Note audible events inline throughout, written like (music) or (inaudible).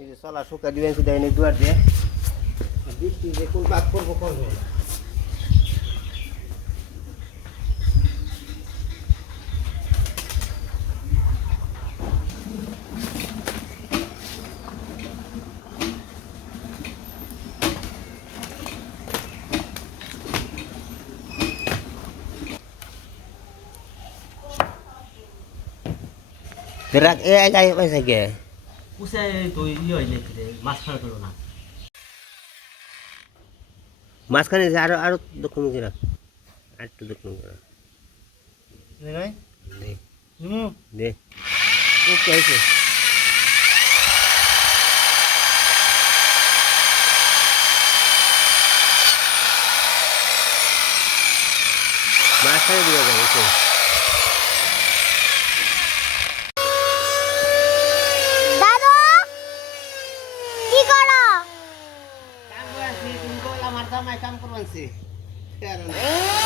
এই যে চলা শুকা দিবেন শুধু এনে দুয়ার দিয়ে আর বৃষ্টি যে কোন পাক করব করব না। তো রাখ এ আই আই পয়সা কে পুষে তো ইয়ে হয় নাকি রে মাছ ফেলা করো না মাঝখানে যে আরও আরও দক্ষিণ মুখে রাখ আর একটু দক্ষিণ মুখে রাখ দে দে ওকে আছে মাঝখানে দিয়ে যাবে ওকে দাদু কি করো কাম করছি তুমি বল আমার জামাই কাম করবানছি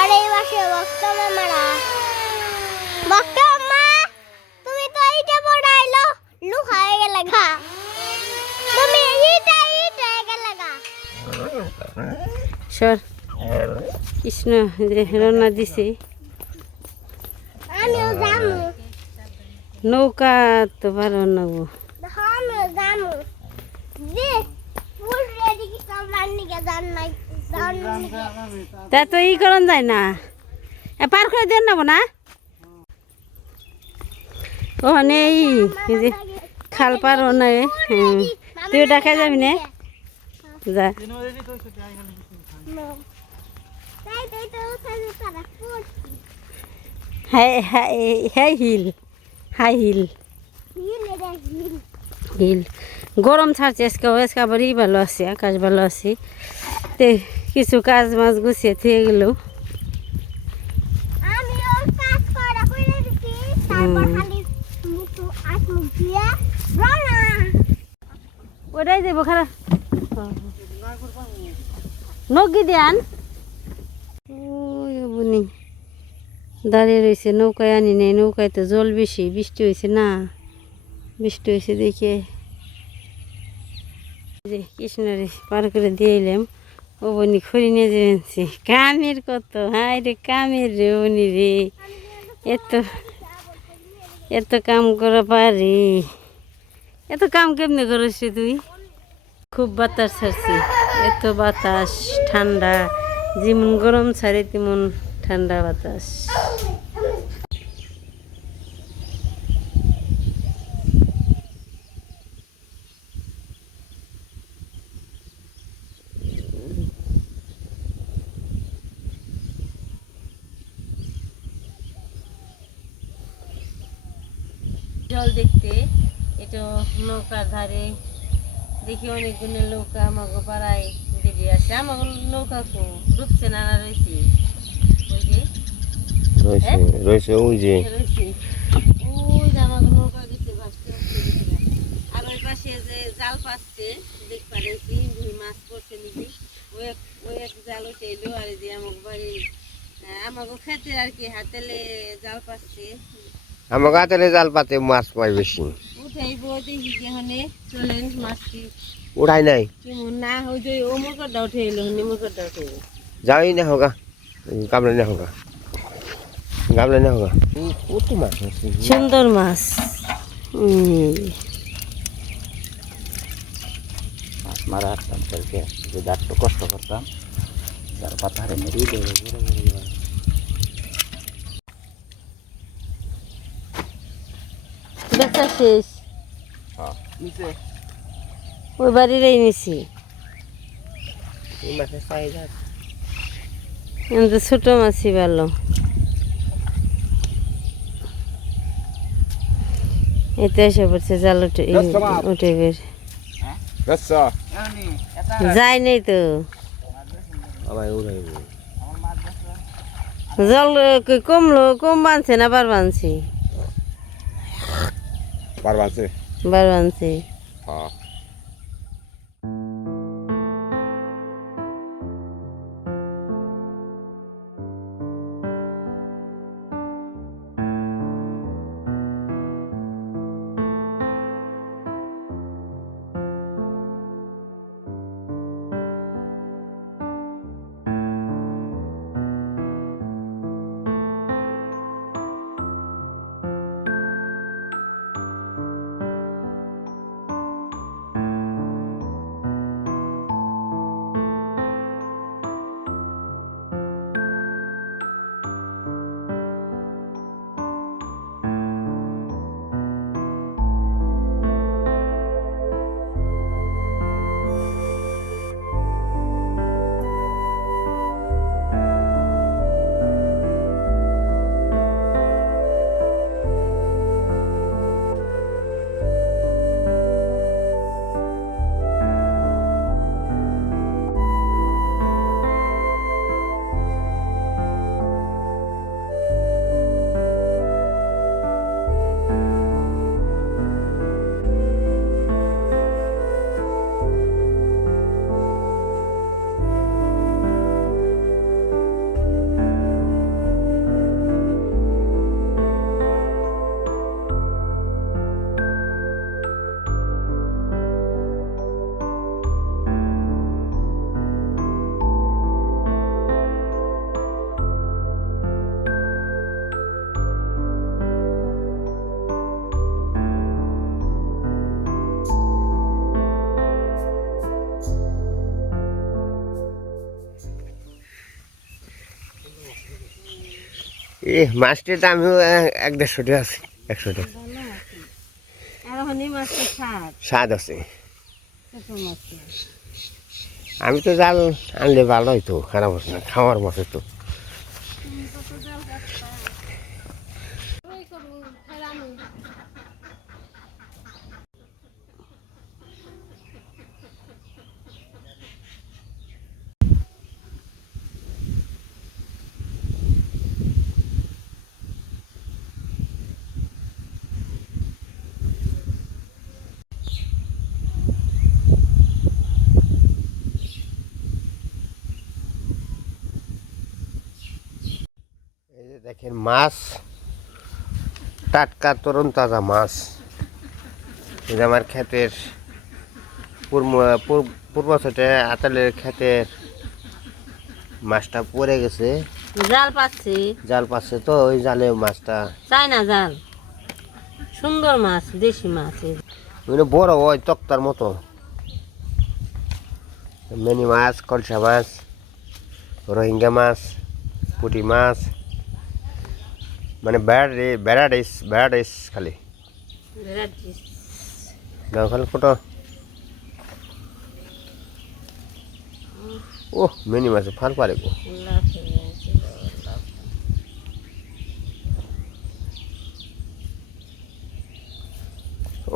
আরে এই পাশে ভক্ত মামারা। ভক্ত মা তুমি তো এইটা পড়াইলো। লু হয়ে গেলে গা। তুমি এইটা এইটা হয়ে গেলে গা। সর। কৃষ্ণ যে রওনা দিছে। আমিও জামু নৌকা তো পারো নাবো আমিও জামু যে ফুল রেডি কি সব রান্নি কে জান নাই জান তা তো ই করন যায় না। পার করে দেন নাবো না ওখানে এই যে খাল পার না এ, তুই খাই যাবি না। যা। High high high heel high heel. Heel. গরম ছাড়ছে আজকে আজকে আবার ই ভালো আছে আকাশ ভালো আছে। তে কিছু কাজ মাছ গুছিয়ে থেকে গেল। ওটাই দেবো খারাপ দেন ওই বুনি দাঁড়িয়ে রয়েছে নৌকায় আনি নেই নৌকায় তো জল বেশি বৃষ্টি হয়েছে না। বৃষ্টি হয়েছে দেখে। কৃষ্ণরে পার করে দিয়ে এলাম। ও বনি খড়ি নিয়ে যাবেনছি কামের কত? হাই রে কামের রে বনি রে। এত এত কাম করা পারি। এত কাম কেমনে করেছি তুই? খুব বাতাস ছাড়ছি। এত বাতাস, ঠান্ডা। যেমন গরম ছাড়ে তেমন ঠান্ডা বাতাস। জল দেখতে এটা নৌকার ধারে। দেখি অনেকগুলো নৌকা আমাকে পাড়ায় বেরিয়ে আসে। আমাকে নৌকা কো ডুবছে না না রয়েছে? ওই যে। রয়েছে ওই যে। ওই যে আমাকে নৌকা গেছে ভাসতে ভাসতে আর ওই পাশে যে জাল পাচ্ছে পারেছি মাছ পড়ছে নাকি? ওই এক ওই এক জাল আর যে আমাকে বাড়ি আমাকে খেতে আর কি হাতেলে জাল পাচ্ছে। আমার গাতেলে জাল পাতে মাছ পাই বেশি। উঠাইব দেখি যেখানে চলেন মাছটি উড়াই নাই। কেমন না ওই যে ও হোগা গামলা না হোগা গামলা না হোগা। কত মাছ সুন্দর মাছ। মাছ মারা আসতাম কালকে যে দাঁড়টো কষ্ট করতাম তার পাতা হারে মেরিয়ে দেবে বেচা শেষ। ওই বাড়ির এই নিছি এই মাছের সাইজ কিন্তু ছোট মাছই ভালো। এতে এসে পড়ছে জাল উঠে উঠে বের। যায় নাই তো। জল কি কমলো কম বানছে না বার বানছি? পারবাছে বার বানছি হ্যাঁ। এ মাছটির দাম এক দেড়শো টাকা আছে একশো টাকা। স্বাদ। আছে। আমি তো জাল আনলে ভালো হইতো খারাপ না খাওয়ার মতো তো এই যে দেখেন মাছ টাটকা তরুণ তাজা মাছ। যে আমার ক্ষেতের পূর্ব সাইডে আতালের ক্ষেতের মাছটা পড়ে গেছে। জাল পাচ্ছি। জাল পাচ্ছে তো ওই জালে মাছটা। চাই না জাল। সুন্দর মাছ দেশি মাছ মানে বড় ওই তক্তার মতো। মেনি মাছ কলসা মাছ রোহিঙ্গা মাছ পুঁটি মাছ মানে বেড়াডি বেড়াডিস বেড়াডিস খালি। ভেরাইটিস গাঁও খালি ফটো ও মেনি মাছ ফাল পারে গো।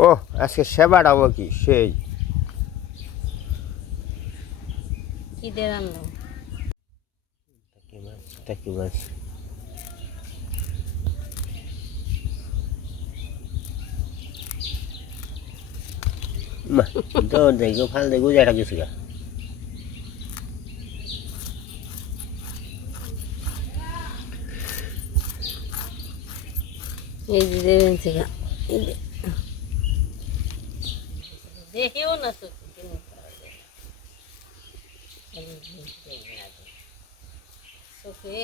ও আজকে সেবাটা হব কি? সেই। কি রান্না টাকি মাছ মা তো দেখো ফাল দেখো যেটা কিছু গা এই যে দেবেন থেকে দেখিও না তো। চোখে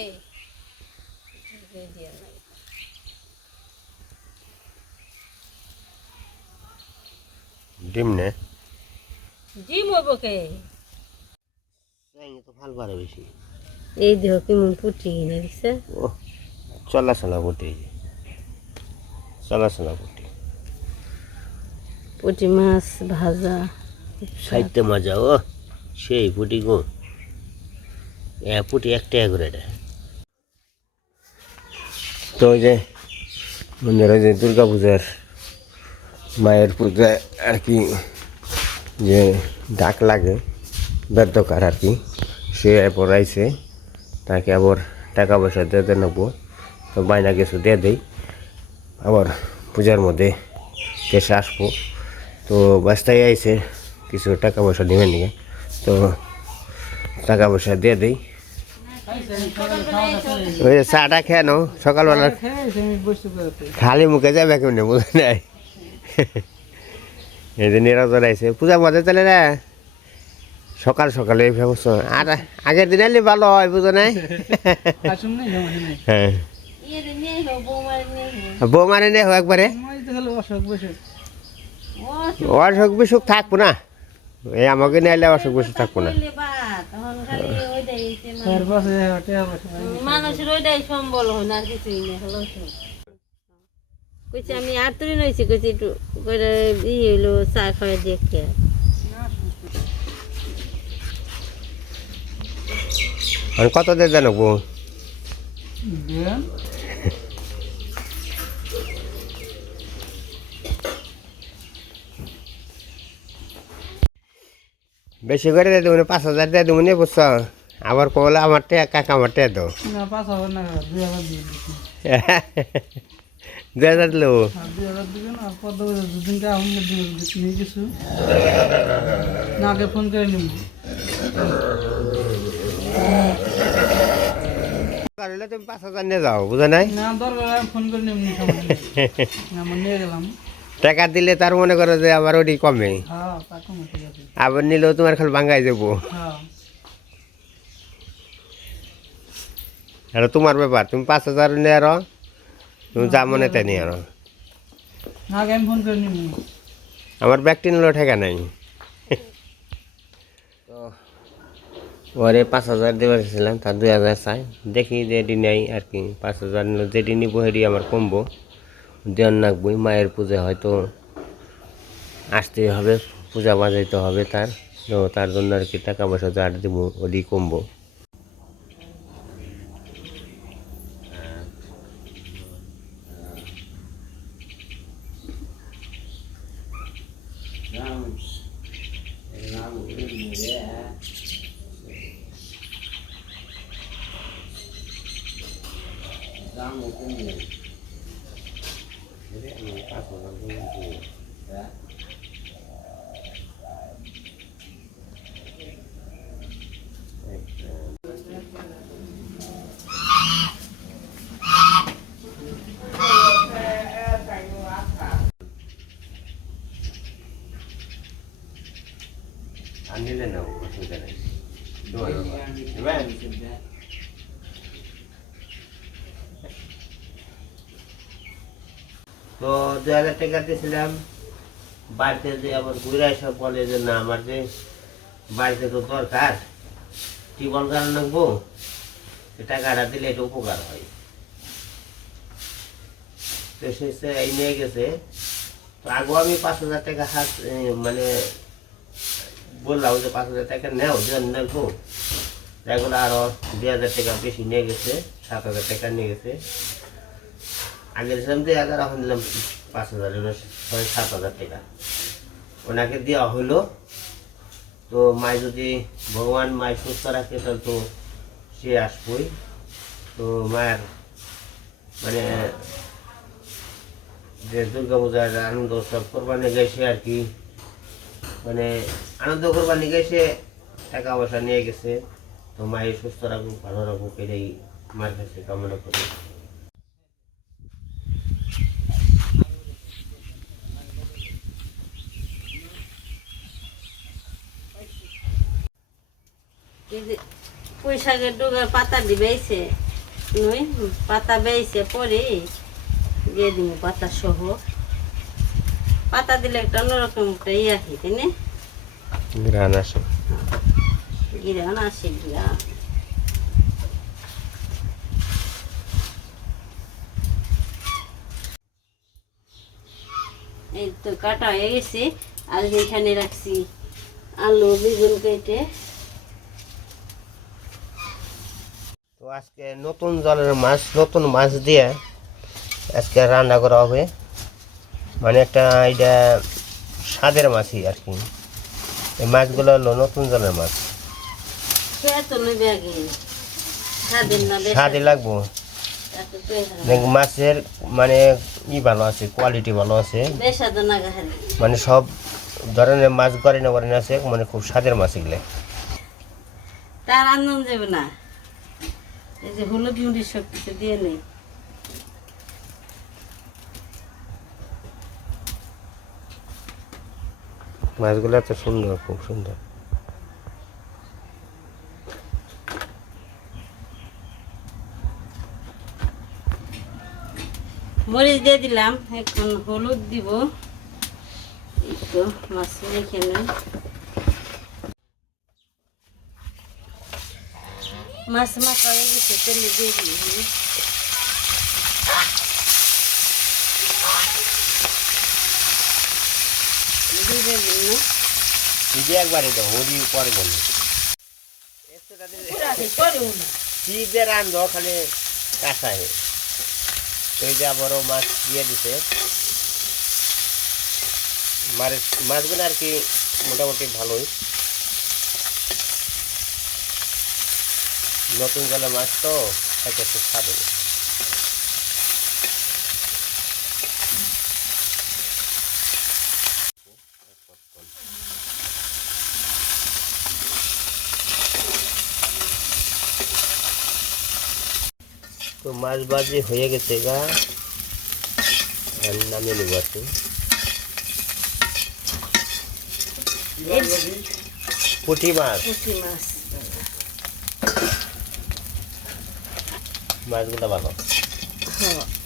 দিয়ে। ডিম নে। ডিম হইব কে? তো ফাল পারে বেশি। এই দেহ কেমন পুটি কিনে দিছে ও চলাচলা করতে চলাচলা করতে পুটি। মাছ ভাজা। সাইতে মজা ও সেই পুটি গো। এ পুটি এক টাকা করে দেয়। তো ওই যে মন্দিরে যে দুর্গা পূজার মায়ের পূজায় আর কি যে ডাক লাগে বেদ্যকার আর কি সে এরপর আইসে তাকে আবার টাকা পয়সা দিতে নেব তো বাইনা কিছু দিয়ে দেই আবার পূজার মধ্যে কেসে আসব তো বাস্তায় আইসে কিছু টাকা পয়সা নেবেন নিয়ে তো টাকা পয়সা দিয়ে দিই। ওই চাটা খেয়ে নাও সকালবেলা খালি মুখে যাবে কেমনি বুঝে নাই। এই যে নিরঞ্জন আইসে পূজা মজা চলে না? সকাল সকালে এই ব্যবস্থা। আর আগের দিন এলে ভালো হয় বুঝো নাই? হ্যাঁ। বৌমার নে হোক একবারে। অসুখ বিসুখ। থাকব না। এই আমাকে নিয়ে এলে অসুখ বিসুখ থাকব না। মানুষ। মানুষের ওইটাই সম্বল হয় না কিছুই না হলো সব। কইছে আমি আর তুই নইছি কইছি একটু কইরা ই হইল চা খাওয়া দেখে আর কত দিয়ে দেন বউ? বেশি করে দিয়ে দেবো পাঁচ হাজার দিয়ে দেবো না বুঝছ? আবার কবলে আমার টে কাকা আমার টে দো (laughs) দুই হাজার দিলো নাকে ফোন করে নিব। কারণে তুমি পাঁচ হাজার নিয়ে যাও বুঝো নাই? না দরকার ফোন করে নিব নিয়ে গেলাম। টাকা দিলে তার মনে করো যে আবার ওটি কমে। হ্যাঁ আবার নিলেও তোমার খালি ভাঙ্গাই যাব হ্যাঁ। এটা তোমার ব্যাপার তুমি পাঁচ হাজার নিয়ে আরও। যা মনে তাই নিয়ে আরও নাকে আমি ফোন করে নিব। আমার ব্যাগটি নিলেও ঠেকা নাই। তো ওরে পাঁচ হাজার দেওয়ার ছিলাম তার দুই হাজার চাই। দেখি যেটি নেই আর কি পাঁচ হাজার নিলে। যেটি নিব সেটি আমার কমবো। দেওয়ার নাকবই মায়ের পূজা হয়তো আসতে হবে পূজা বাজাইতে হবে তার। তো তার জন্য আর কি টাকা পয়সা যা দেবো ওটি কমবো। আর নিলে নাও অসুবিধা নেই তো দু হাজার টাকা দিয়েছিলাম বাড়িতে যে আবার ঘুরে বলে যে না আমার যে বাড়িতে তো দরকার রাখব সে টাকাটা দিলে এটা উপকার হয়। তো সে এই নিয়ে গেছে। তো আগেও আমি পাঁচ হাজার টাকা হাত মানে বললাম যে পাঁচ হাজার টাকা নেও, যে নেব এগুলো আরও দুই হাজার টাকা বেশি নিয়ে গেছে, সাত হাজার টাকা নিয়ে গেছে। আগে দিলাম দুই হাজার, এখন দিলাম পাঁচ হাজার ছয় সাত হাজার টাকা। ওনাকে দেওয়া হলো। তো মায় যদি ভগবান মায় সুস্থ রাখে, তাহলে তো সে আসবই। তো মায়ের মানে যে দুর্গা পূজার আনন্দ উৎসব কোরবানি গেছে আর কি। মানে আনন্দ কোরবানি গেছে টাকা পয়সা নিয়ে গেছে। তো মায়ের সুস্থ রাখুক, ভালো রাখুক, এটাই মার কাছে কামনা করি। পুঁইশাকের ডোগার পাতা দিবেছে নই, পাতা বেয়েছে পরে দিয়ে দিব পাতা সহ। পাতা দিলে একটা অন্যরকম একটা ইয়ে আসে তাই না? গ্রান আসে। গিরান আসে এই তো কাটা হয়ে গেছে আর এখানে রাখছি আলু বেগুন কেটে। তো আজকে নতুন জলের মাছ নতুন মাছ দিয়ে আজকে রান্না করা হবে। মানে একটা এটা স্বাদের মাছই আর কি। এই মাছগুলো হলো নতুন জলের মাছ। স্বাদই লাগবো। মাছের মানে ই ভালো আছে কোয়ালিটি ভালো আছে। মানে সব ধরনের মাছ গড়ে না গড়ে আছে মানে খুব স্বাদের মাছ এগুলো। তার আনন্দ যাবে না। এই যে হলুদ মুড়ি সব কিছু দিয়ে নেই। মাছগুলো এত সুন্দর, খুব সুন্দর। মরিচ দিয়ে দিলাম এখন হলুদ দিব। একটু মাছ মাছ মাখা হয়ে গেছে তেলে দিয়ে দিই দিবে দিন না নিজে একবারে দাও কি খালি কাঁচা হে এই যে আবারও মাছ দিয়ে দিছে। মাছ মাছগুলো আর কি মোটামুটি ভালোই। নতুন জলে মাছ তো খাইতে খুব মাছ বাজি হয়ে গেছে গা। নামে নামিয়ে আছে আর কি পুঁটি মাছ। মাছগুলো ভালো। হ্যাঁ।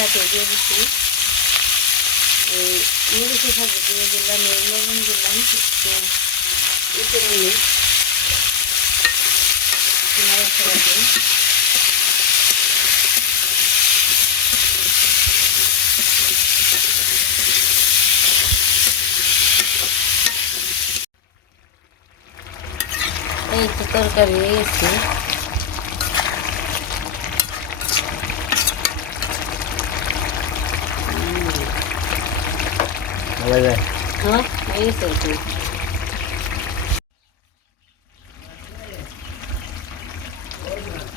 সাথে দিয়ে দিচ্ছি এই মরিচের সাথে দিয়ে দিলাম, এই লবণ দিলাম, একটু নিয়ে এই তো তরকারি হয়ে গেছে ভালো যায় হ্যাঁ হয়ে গেছে আর কি।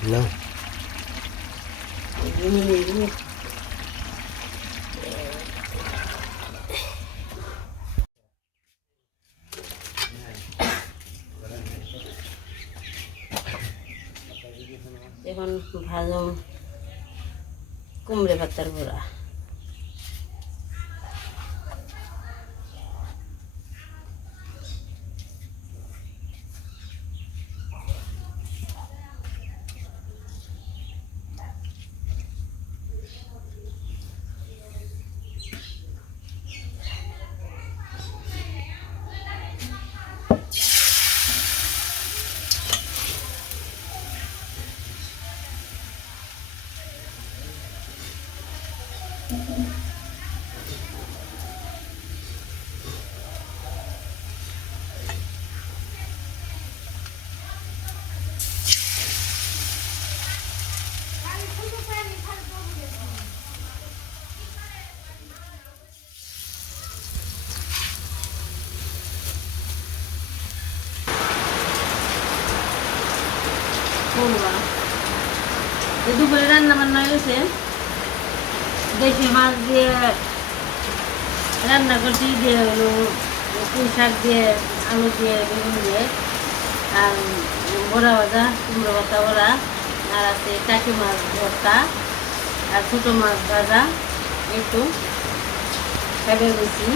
না এখন ভাজম কুমড়ে পাতার বড়া করবা দুপুরে রান্না বান্না হয়েছে। দেশি মাছ দিয়ে রান্না করছি, দিয়ে হলো পুঁই শাক দিয়ে, আলু দিয়ে, বেগুন দিয়ে, আর বড়া ভাজা, কুমড়ো ভাতা বড়া, আর আছে টাকি মাছ ভর্তা, আর ছোটো মাছ ভাজা, একটু খাবে বেশি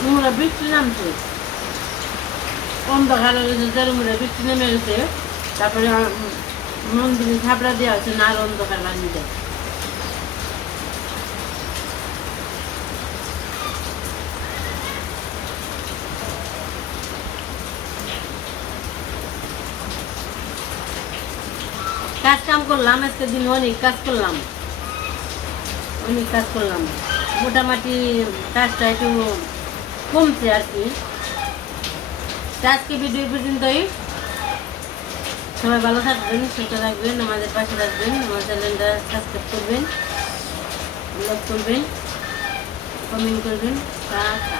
তোমরা বৃষ্টি নামছে অন্ধকারে তেল মুড়ে বৃষ্টি নেমে গেছে, তারপরে মন্দিরে থাপড়া দেওয়া হচ্ছে না অন্ধকার বানিয়ে দেয়। কাজ কাম করলাম, আজকে দিন অনেক কাজ করলাম। অনেক কাজ করলাম। মোটামুটি কাজটা একটু কমছে আর কি। আজকে ভিডিও পর্যন্তই। সবাই ভালো থাকবেন, সুস্থ থাকবেন, আমাদের পাশে থাকবেন, আমার চ্যানেলটা সাবস্ক্রাইব করবেন লাইক করবেন কমেন্ট করবেন, টাটা।